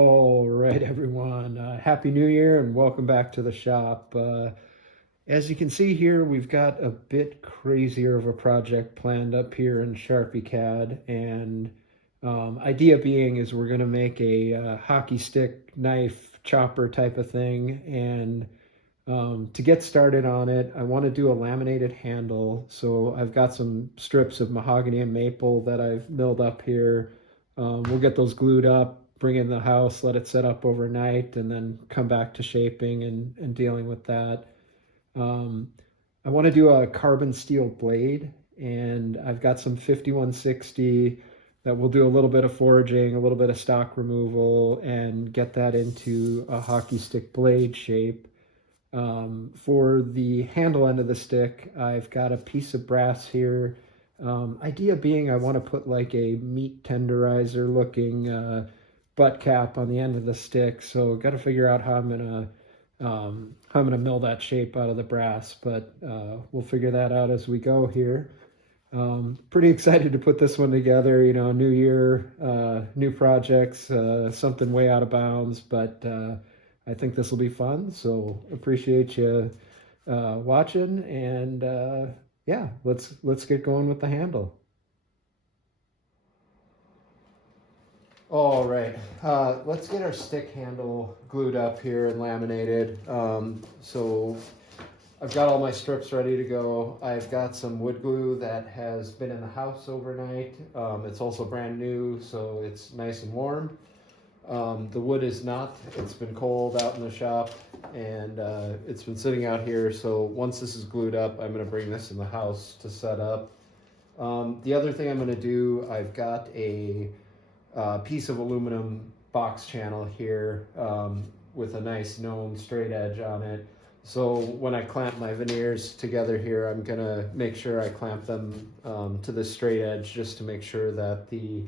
All right, everyone. Happy New Year and welcome back to the shop. As you can see here, we've got a bit crazier of a project planned up here in Sharpie CAD. And idea being is we're going to make a hockey stick knife chopper type of thing. And to get started on it, I want to do a laminated handle. So I've got some strips of mahogany and maple that I've milled up here. We'll get those glued up, bring it in the house, let it set up overnight, and then come back to shaping and dealing with that. Um, I want to do a carbon steel blade, and I've got some 5160 that will do a little bit of forging, a little bit of stock removal, and get that into a hockey stick blade shape. For the handle end of the stick, I've got a piece of brass here. Idea being I want to put like a meat tenderizer looking butt cap on the end of the stick. So got to figure out how I'm gonna mill that shape out of the brass, but we'll figure that out as we go here. Pretty excited to put this one together. You know, new year, new projects, something way out of bounds, but I think this will be fun. So appreciate you watching, and yeah, let's get going with the handle. All right, let's get our stick handle glued up here and laminated. So I've got all my strips ready to go. I've got some wood glue that has been in the house overnight. It's also brand new, so it's nice and warm. The wood is not. It's been cold out in the shop, and it's been sitting out here. So once this is glued up, I'm going to bring this in the house to set up. The other thing I'm going to do, I've got a piece of aluminum box channel here with a nice known straight edge on it. So when I clamp my veneers together here, I'm gonna make sure I clamp them to the straight edge just to make sure that the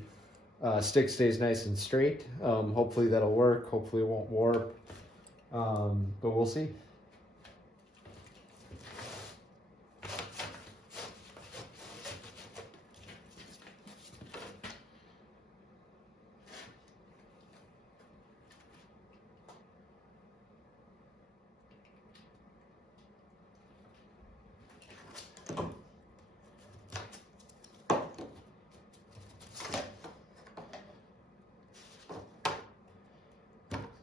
stick stays nice and straight. Hopefully that'll work, hopefully it won't warp, but we'll see.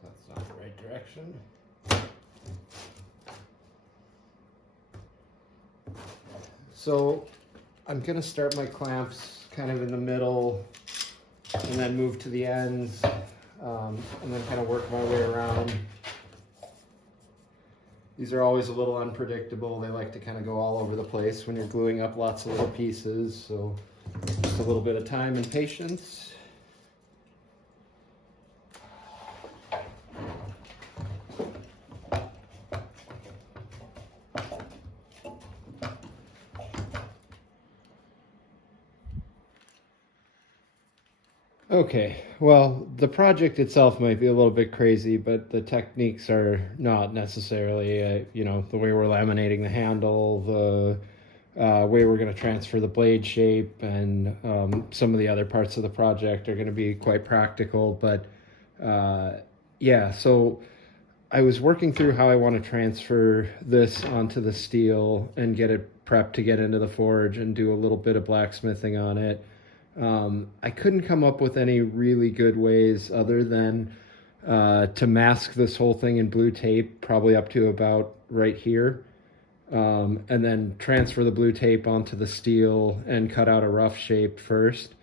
That's not the right direction. So I'm gonna start my clamps kind of in the middle and then move to the ends and then kind of work my way around. These are always a little unpredictable. They like to kind of go all over the place when you're gluing up lots of little pieces. So just a little bit of time and patience. Okay, well, the project itself might be a little bit crazy, but the techniques are not necessarily, you know, the way we're laminating the handle, the way we're going to transfer the blade shape, and some of the other parts of the project are going to be quite practical. But yeah, so I was working through how I want to transfer this onto the steel and get it prepped to get into the forge and do a little bit of blacksmithing on it. I couldn't come up with any really good ways other than to mask this whole thing in blue tape, probably up to about right here, and then transfer the blue tape onto the steel and cut out a rough shape first.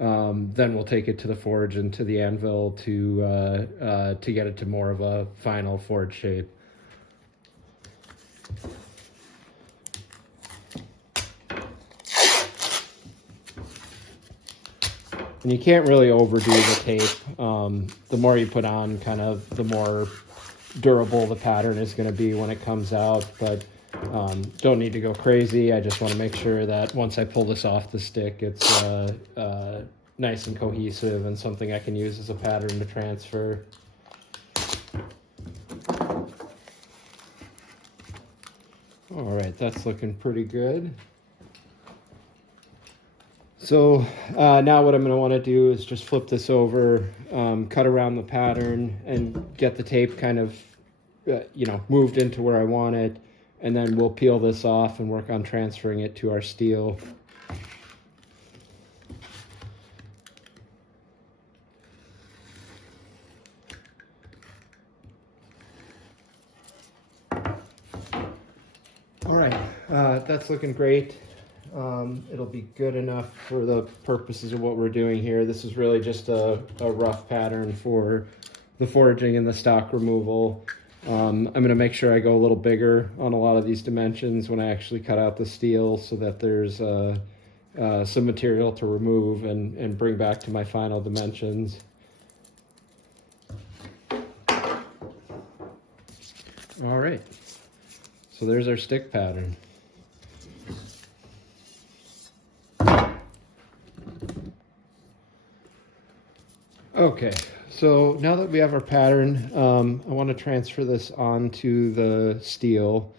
Then we'll take it to the forge and to the anvil to get it to more of a final forge shape. And you can't really overdo the tape. The more you put on, kind of the more durable the pattern is going to be when it comes out. But don't need to go crazy. I just want to make sure that once I pull this off the stick, it's nice and cohesive and something I can use as a pattern to transfer. All right, that's looking pretty good. So now what I'm going to want to do is just flip this over, cut around the pattern, and get the tape kind of, moved into where I want it. And then we'll peel this off and work on transferring it to our steel. All right, that's looking great. It'll be good enough for the purposes of what we're doing here. This is really just a rough pattern for the forging and the stock removal. I'm going to make sure I go a little bigger on a lot of these dimensions when I actually cut out the steel so that there's some material to remove and bring back to my final dimensions. All right, so there's our stick pattern. Okay, so now that we have our pattern, I want to transfer this onto the steel.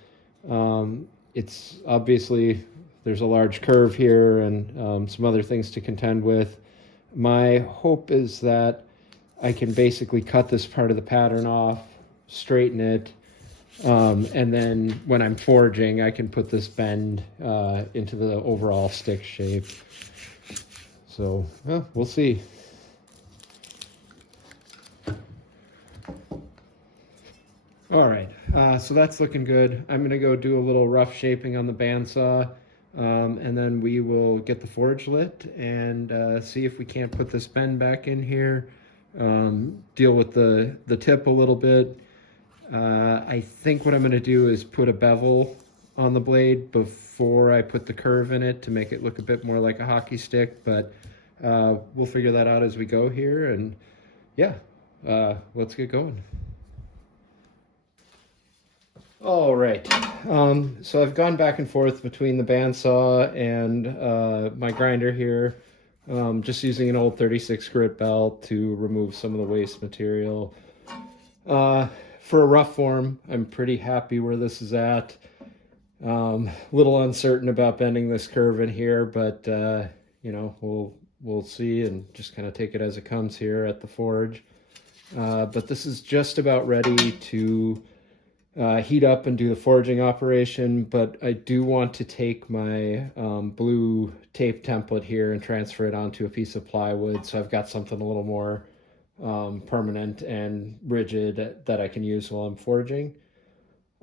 It's obviously, there's a large curve here and some other things to contend with. My hope is that I can basically cut this part of the pattern off, straighten it, and then when I'm forging, I can put this bend into the overall stick shape. So, we'll see. All right, so that's looking good. I'm gonna go do a little rough shaping on the bandsaw, and then we will get the forge lit and see if we can't put this bend back in here, deal with the tip a little bit. I think what I'm gonna do is put a bevel on the blade before I put the curve in it to make it look a bit more like a hockey stick, but we'll figure that out as we go here, and yeah, let's get going. All right, so I've gone back and forth between the bandsaw and my grinder here, just using an old 36 grit belt to remove some of the waste material. For a rough form, I'm pretty happy where this is at. Little uncertain about bending this curve in here, but we'll see and just kind of take it as it comes here at the forge. But this is just about ready to heat up and do the forging operation, but I do want to take my blue tape template here and transfer it onto a piece of plywood, so I've got something a little more permanent and rigid that I can use while I'm forging.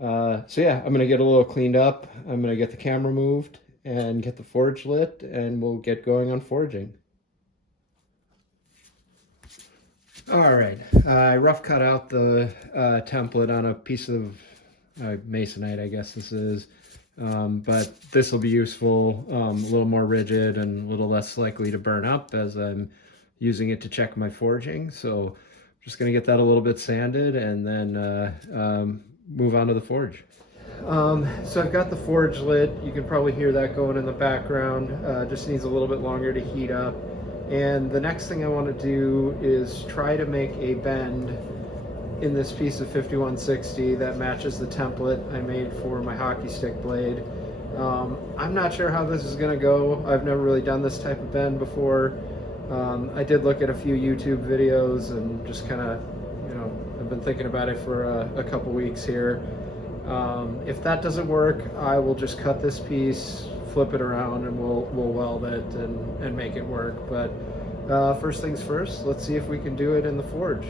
So yeah, I'm gonna get a little cleaned up. I'm gonna get the camera moved and get the forge lit, and we'll get going on forging. All right, I rough cut out the template on a piece of masonite, I guess this is, but this will be useful, a little more rigid and a little less likely to burn up as I'm using it to check my forging. So I'm just gonna get that a little bit sanded and then move on to the forge. So I've got the forge lit. You can probably hear that going in the background. Just needs a little bit longer to heat up. And the next thing I want to do is try to make a bend in this piece of 5160 that matches the template I made for my hockey stick blade. I'm not sure how this is going to go. I've never really done this type of bend before. I did look at a few YouTube videos and just kind of, I've been thinking about it for a couple weeks here. If that doesn't work, I will just cut this piece, flip it around, and we'll weld it and make it work. But first things first, let's see if we can do it in the forge.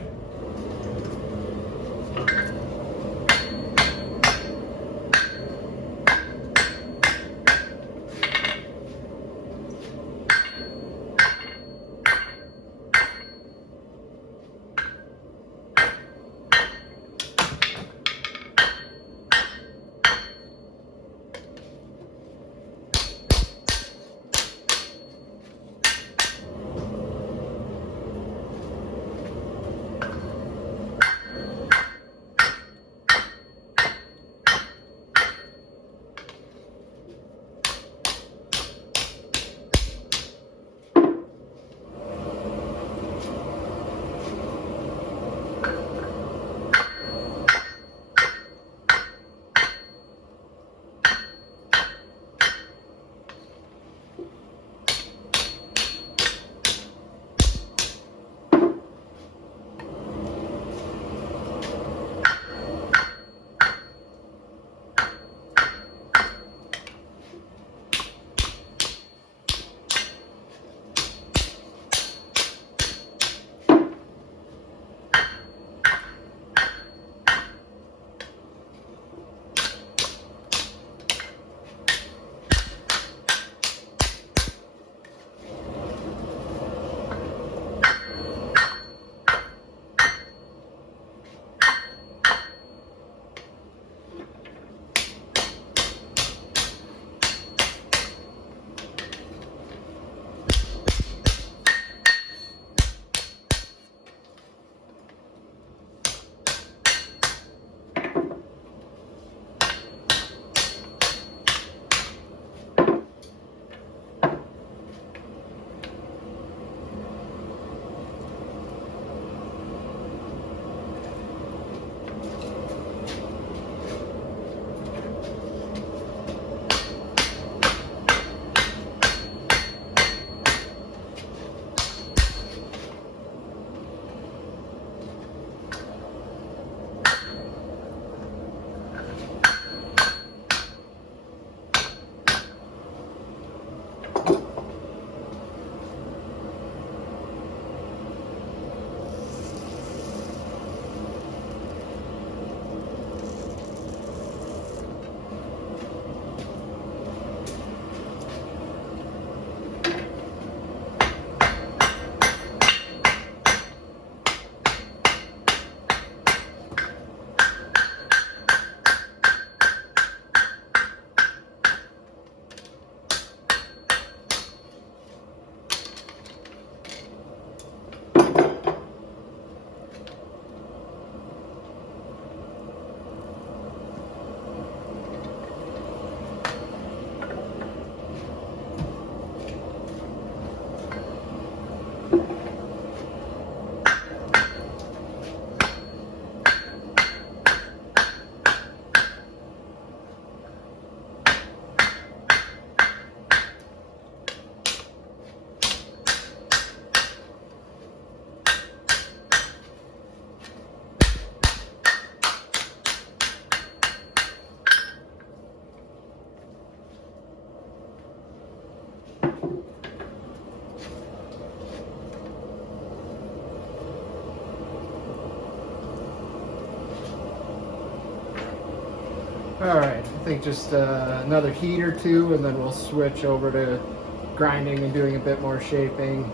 All right, I think just another heat or two, and then we'll switch over to grinding and doing a bit more shaping.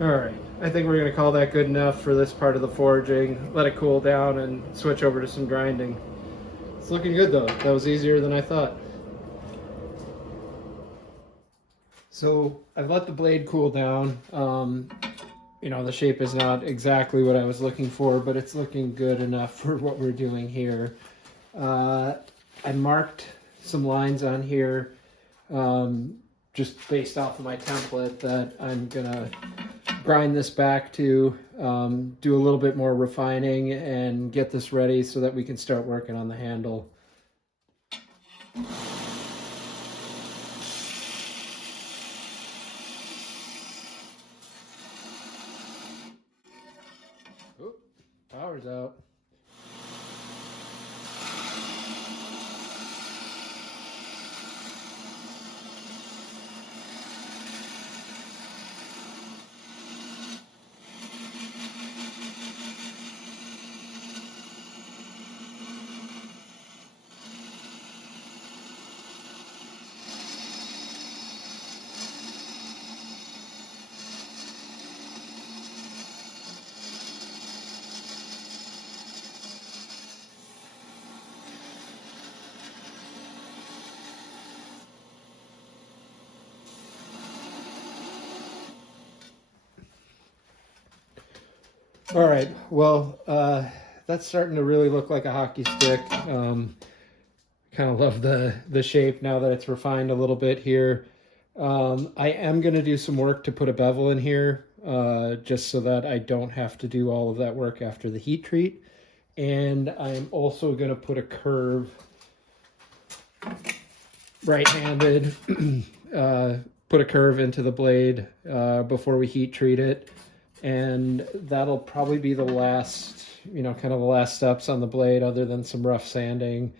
All right, I think we're gonna call that good enough for this part of the forging. Let it cool down and switch over to some grinding. It's looking good though. That was easier than I thought. So I've let the blade cool down. You know, the shape is not exactly what I was looking for, but it's looking good enough for what we're doing here. I marked some lines on here just based off of my template that I'm gonna grind this back to, do a little bit more refining and get this ready so that we can start working on the handle. Oop, power's out. All right, well, that's starting to really look like a hockey stick. Kind of love the shape now that it's refined a little bit here. I am going to do some work to put a bevel in here, just so that I don't have to do all of that work after the heat treat. And I'm also going to put a curve, right-handed, put a curve into the blade before we heat treat it. And that'll probably be the last, you know, kind of the last steps on the blade other than some rough sanding.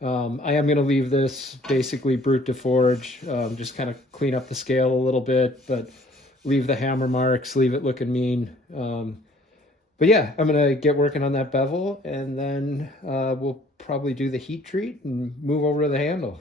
I am going to leave this basically brute to forge, just kind of clean up the scale a little bit, but leave the hammer marks, leave it looking mean. But yeah, I'm going to get working on that bevel, and then we'll probably do the heat treat and move over to the handle.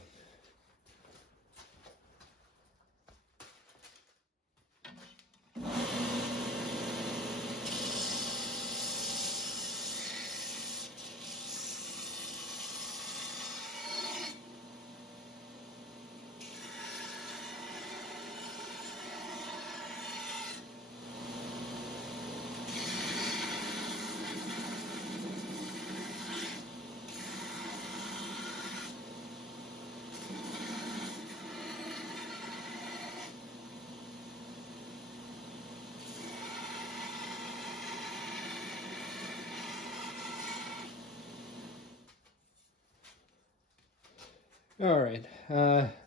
All right,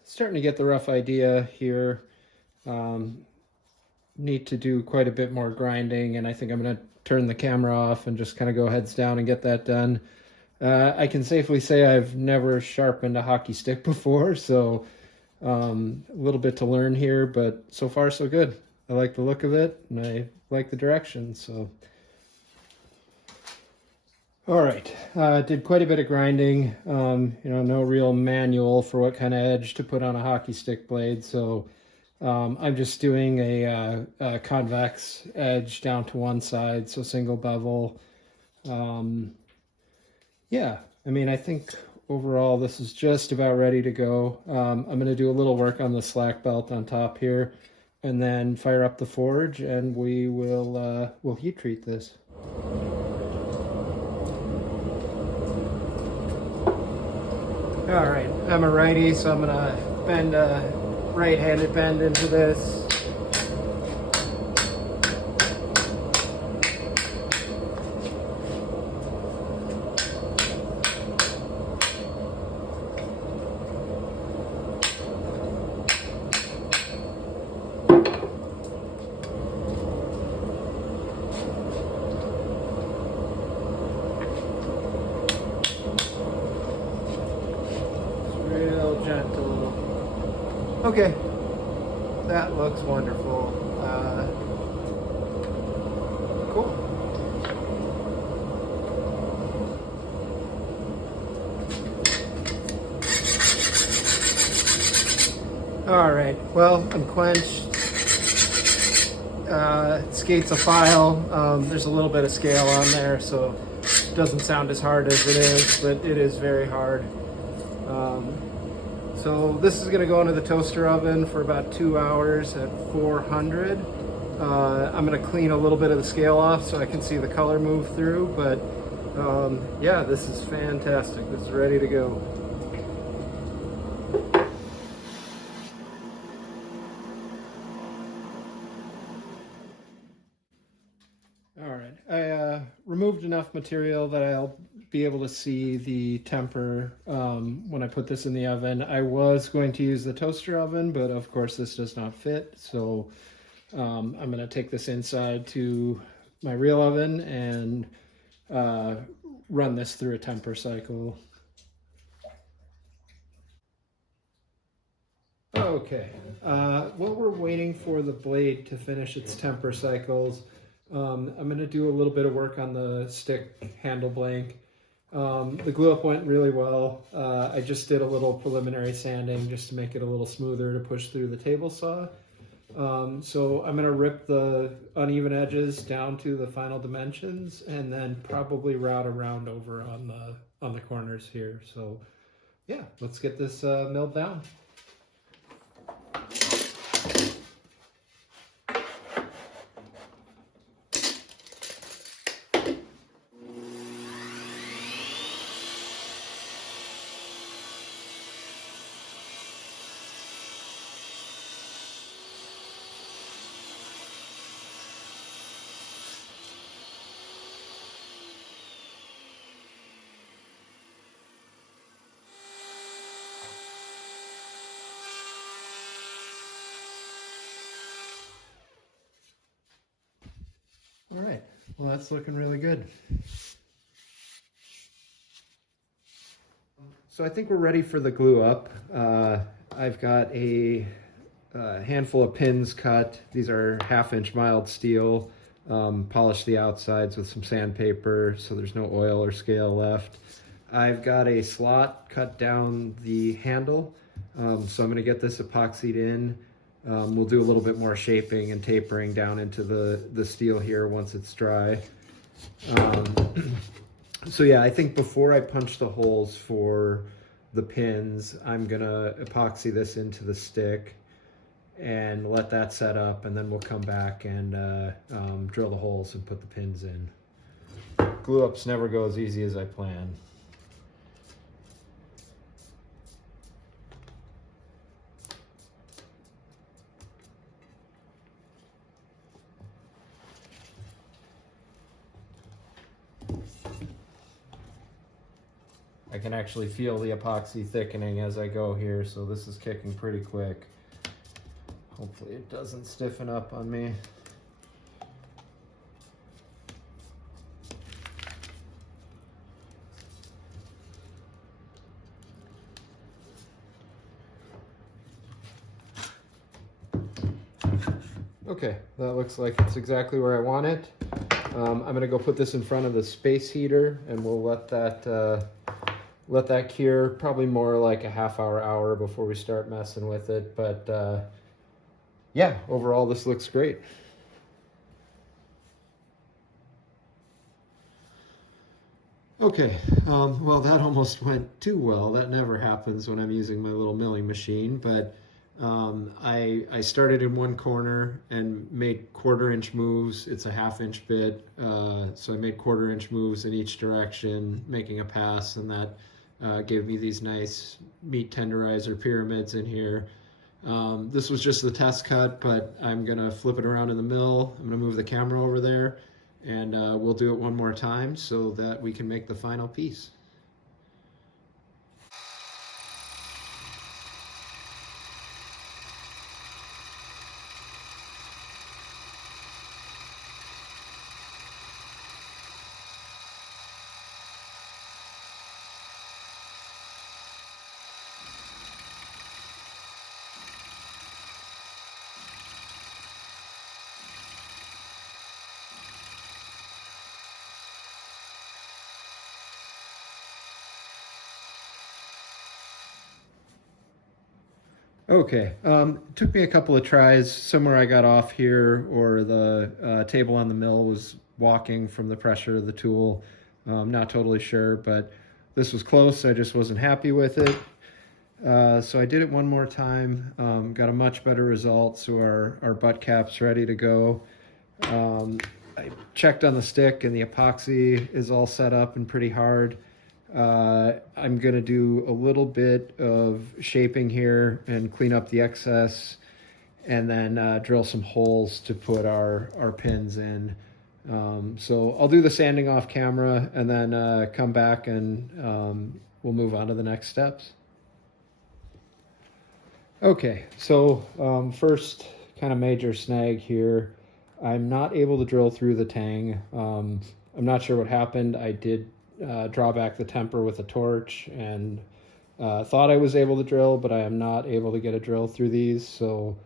starting to get the rough idea here. Need to do quite a bit more grinding, and I think I'm going to turn the camera off and just kind of go heads down and get that done. I can safely say I've never sharpened a hockey stick before, so a little bit to learn here, but so far so good. I like the look of it, and I like the direction, so... All right, did quite a bit of grinding, you know, no real manual for what kind of edge to put on a hockey stick blade, so I'm just doing a convex edge down to one side, so single bevel. Yeah, I mean, I think overall, this is just about ready to go. I'm going to do a little work on the slack belt on top here, and then fire up the forge, and we'll heat treat this. All right, I'm a righty, so I'm gonna bend a right-handed bend into this. Real gentle. Okay, that looks wonderful. Cool. All right, well, I'm quenched. Skate's a file. There's a little bit of scale on there, so it doesn't sound as hard as it is, but it is very hard. So this is going to go into the toaster oven for about 2 hours at 400. I'm going to clean a little bit of the scale off so I can see the color move through, but yeah, this is fantastic. This is ready to go. All right, I removed enough material that I'll be able to see the temper when I put this in the oven. I was going to use the toaster oven, but of course this does not fit. So I'm going to take this inside to my real oven and run this through a temper cycle. Okay, while we're waiting for the blade to finish its temper cycles, I'm going to do a little bit of work on the stick handle blank. The glue up went really well. I just did a little preliminary sanding just to make it a little smoother to push through the table saw. So I'm going to rip the uneven edges down to the final dimensions and then probably route a round over on the corners here. So yeah, let's get this milled down. All right, well, that's looking really good. So I think we're ready for the glue up. I've got a handful of pins cut. These are 1/2-inch mild steel. Polished the outsides with some sandpaper so there's no oil or scale left. I've got a slot cut down the handle. So I'm gonna get this epoxied in. We'll do a little bit more shaping and tapering down into the steel here once it's dry. So yeah, I think before I punch the holes for the pins, I'm gonna epoxy this into the stick and let that set up, and then we'll come back and drill the holes and put the pins in. Glue ups never go as easy as I plan. I can actually feel the epoxy thickening as I go here, so this is kicking pretty quick. Hopefully it doesn't stiffen up on me. Okay, that looks like it's exactly where I want it. I'm gonna go put this in front of the space heater and we'll let that cure, probably more like a hour before we start messing with it. But yeah, overall this looks great. Okay, well, that almost went too well. That never happens when I'm using my little milling machine, but I started in one corner and made quarter-inch moves. It's a half-inch bit, so I made quarter-inch moves in each direction, making a pass, and that gave me these nice meat tenderizer pyramids in here. This was just the test cut, but I'm gonna flip it around in the mill. I'm gonna move the camera over there, and we'll do it one more time so that we can make the final piece. Okay, it took me a couple of tries. Somewhere I got off here, or the table on the mill was walking from the pressure of the tool. Not totally sure, but this was close. I just wasn't happy with it. So I did it one more time, got a much better result, so our butt cap's ready to go. I checked on the stick, and the epoxy is all set up and pretty hard. I'm going to do a little bit of shaping here and clean up the excess, and then drill some holes to put our pins in. So I'll do the sanding off camera, and then come back, and we'll move on to the next steps. Okay, so first kind of major snag here. I'm not able to drill through the tang. I'm not sure what happened. I did draw back the temper with a torch and thought I was able to drill, but I am not able to get a drill through these. So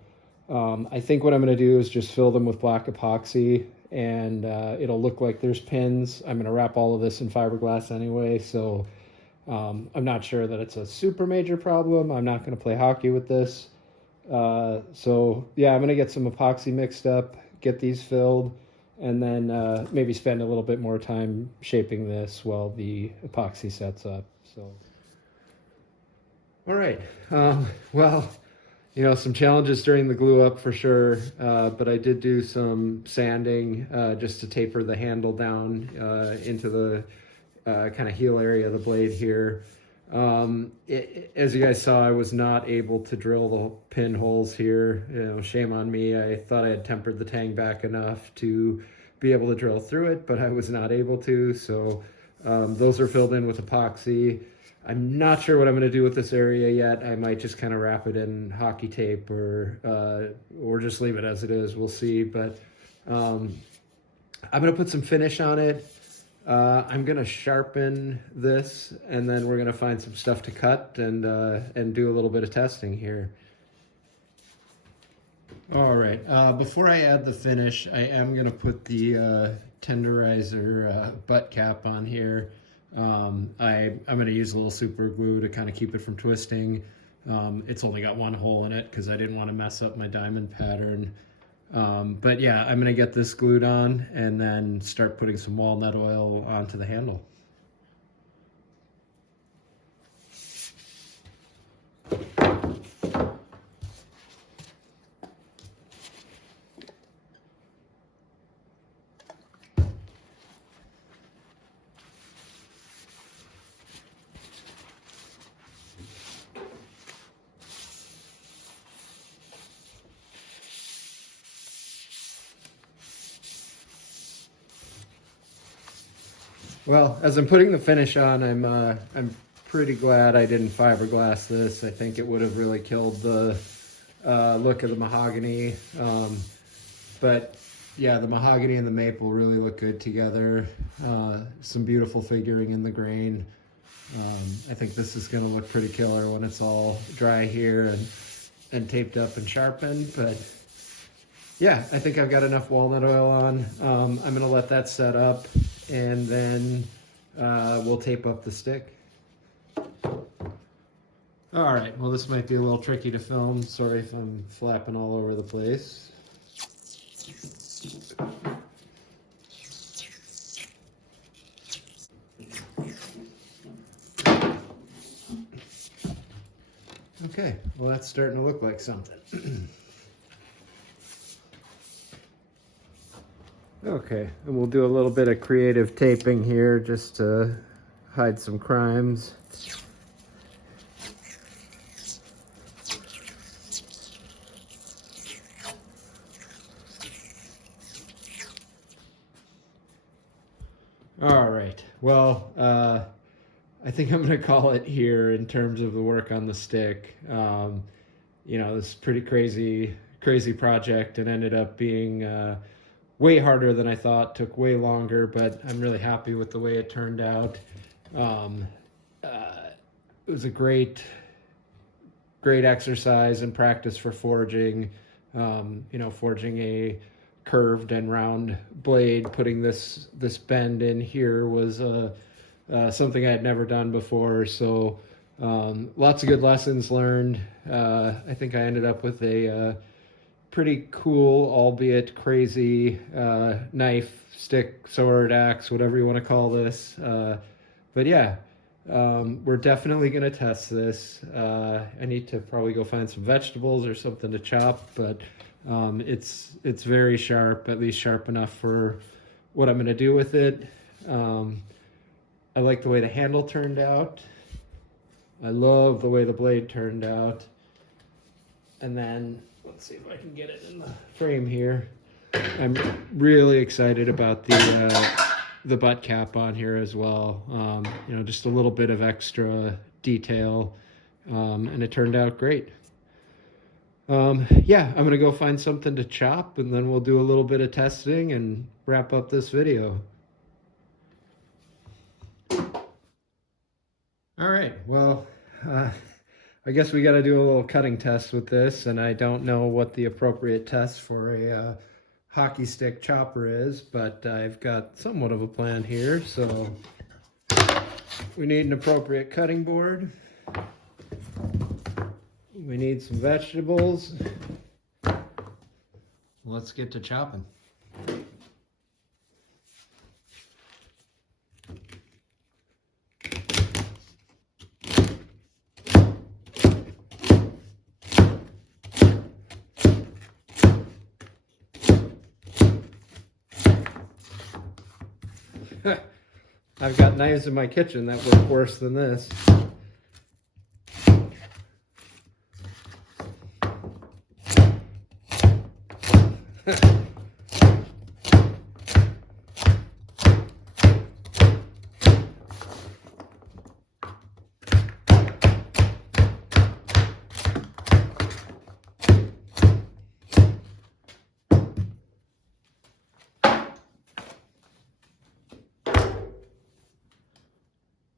I think what I'm going to do is just fill them with black epoxy, and it'll look like there's pins. I'm going to wrap all of this in fiberglass anyway, so I'm not sure that it's a super major problem. I'm not going to play hockey with this. So yeah, I'm going to get some epoxy mixed up, get these filled, and then maybe spend a little bit more time shaping this while the epoxy sets up. So, all right. Well, some challenges during the glue up for sure, but I did do some sanding just to taper the handle down into the kind of heel area of the blade here. As you guys saw, I was not able to drill the pinholes here. Shame on me. I thought I had tempered the tang back enough to be able to drill through it, but I was not able to. So those are filled in with epoxy. I'm not sure what I'm going to do with this area yet. I might just kind of wrap it in hockey tape or just leave it as it is. We'll see. But I'm going to put some finish on it. I'm going to sharpen this, and then we're going to find some stuff to cut and do a little bit of testing here. All right, before I add the finish, I am going to put the tenderizer butt cap on here. I'm going to use a little super glue to kind of keep it from twisting. It's only got one hole in it because I didn't want to mess up my diamond pattern. But yeah, I'm going to get this glued on and then start putting some walnut oil onto the handle. Well, as I'm putting the finish on, I'm pretty glad I didn't fiberglass this. I think it would have really killed the look of the mahogany. But yeah, the mahogany and the maple really look good together. Some beautiful figuring in the grain. I think this is going to look pretty killer when it's all dry here and taped up and sharpened. But yeah, I think I've got enough walnut oil on. I'm going to let that set up, and then we'll tape up the stick. All right, well, this might be a little tricky to film. Sorry if I'm flapping all over the place. Okay, well that's starting to look like something. Okay, and we'll do a little bit of creative taping here just to hide some crimes. All right, well, I think I'm gonna call it here in terms of the work on the stick. You know, this is pretty crazy project, and ended up being way harder than I thought, took way longer, but I'm really happy with the way it turned out. Um, it was a great exercise and practice for forging. You know, forging a curved and round blade, putting this bend in here was something I had never done before. So lots of good lessons learned. I think I ended up with a pretty cool, albeit crazy knife, stick, sword, axe, whatever you want to call this. But yeah, we're definitely going to test this. I need to probably go find some vegetables or something to chop, but it's very sharp, at least sharp enough for what I'm going to do with it. I like the way the handle turned out. I love the way the blade turned out. And then, let's see if I can get it in the frame here. I'm really excited about the butt cap on here as well. You know, just a little bit of extra detail, and it turned out great. Yeah, I'm gonna go find something to chop, and then we'll do a little bit of testing and wrap up this video. All right, well, I guess we got to do a little cutting test with this, and I don't know what the appropriate test for a hockey stick chopper is, but I've got somewhat of a plan here. So we need an appropriate cutting board. We need some vegetables. Let's get to chopping. I've got knives in my kitchen that work worse than this.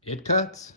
It cuts.